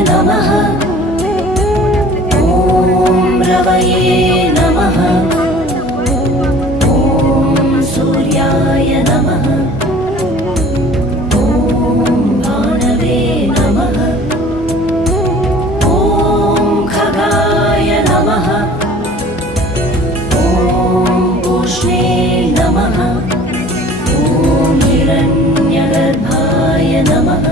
नमः। ॐ रवये नमः। ॐ सूर्याय नमः। ॐ भानवे नमः। ॐ खगाय नमः। ॐ पूष्णे नमः। ॐ हिरण्यगर्भाय नमः।